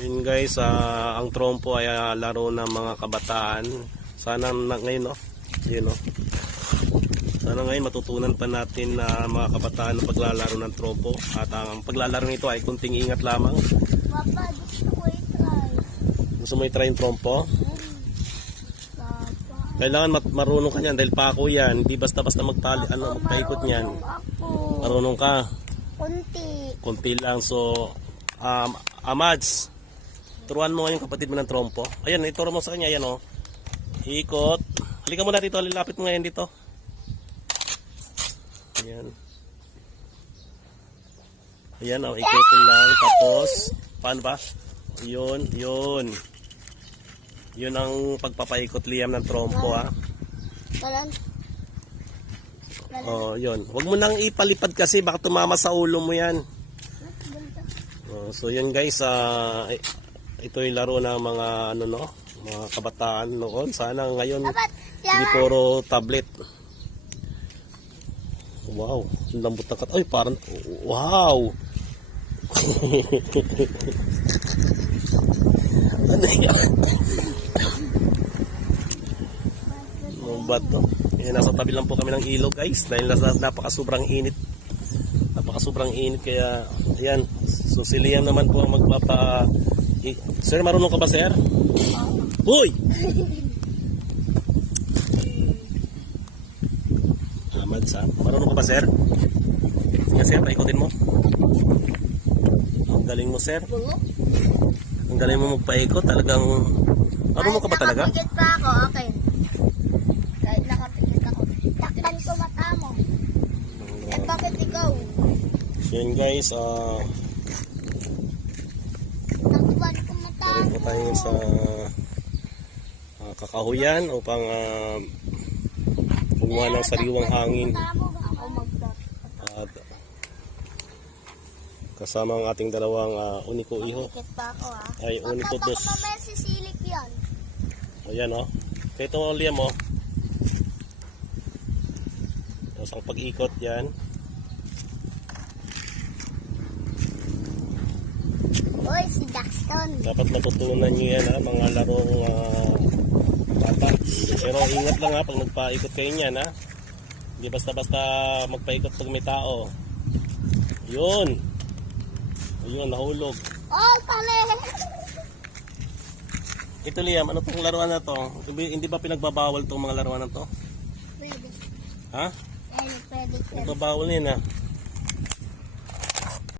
Yun guys, ang trompo ay laro ng mga kabataan. Sana ngayon, no? Yun, no? Sana ngayon matutunan pa natin na mga kabataan na paglalaro ng trompo. At ang paglalaro nito ay kunting ingat lamang. Papa, gusto ko i-try. Gusto mo i-try yung trompo? Papa. Kailangan marunong ka niyan dahil pako yan. Hindi basta-basta magpaikot niyan. Ako. Marunong ka. Kunti. Kunti lang. So, Amads, turuan mo ngayon kapatid mo ng trompo. Ayan, ituro mo sa kanya. Ayan, oh. Ikot. Halika muna dito. Lilapit mo ngayon dito. Ayan. Ayan, oh. Ikotin lang. Tapos, paano ba? Yun, yun. Yun ang pagpapaikot, Liam, ng trompo, ha. Oh, yun. Huwag mo nang ipalipad kasi baka tumama sa ulo mo yan. Oh, so yun guys, ito yung laro ng mga mga kabataan noon. Sana ngayon hindi puro tablet. Wow, ang lambot ng ay parang wow. Ano yan? Ano ba to? Ayan, nasa tabi lang po kami ng ilog guys dahil napaka-sobrang init. Napaka-sobrang init kaya ayan. So si Liam naman po ang Sir, marunong ka ba, sir? Uy! Amads, ha? Marunong ka ba, sir? Sige, sir, paikotin mo. Ang galing mo, sir. Ang galing mo magpaikot. Talagang marunong ka ba talaga? Nakapigit pa ako, okay. Kahit nakapigit ako. Takpan ko mata mo. Eh, bakit ikaw? So yun guys, Takpan ko mata meron po mo. tayo sa kakahuyan upang kumuha ng sariwang hangin. Ako magdap. At kasama ang ating dalawang uniko iho. Nakapigit pa ako, ha. Ay, uniko dos. Baka mamaya sisilip yan. Ayan, oh. Kaya ito, Liam, oh. Tapos ang pag-ikot yan. Uy, si Daxton. Dapat matutunan nyo yan, ha, mga larong bata. Pero ingat lang, ha, pag nagpaikot kayo niyan, ha. Hindi basta-basta magpaikot pag may tao. Yun. Ayun, nahulog. Oh, pala. Ito, Liam, ano tong laruan na to? Hindi ba pinagbabawal tong mga laruan na to? Pwede. Ha? Pwede. Pinagbabawal yun, ha?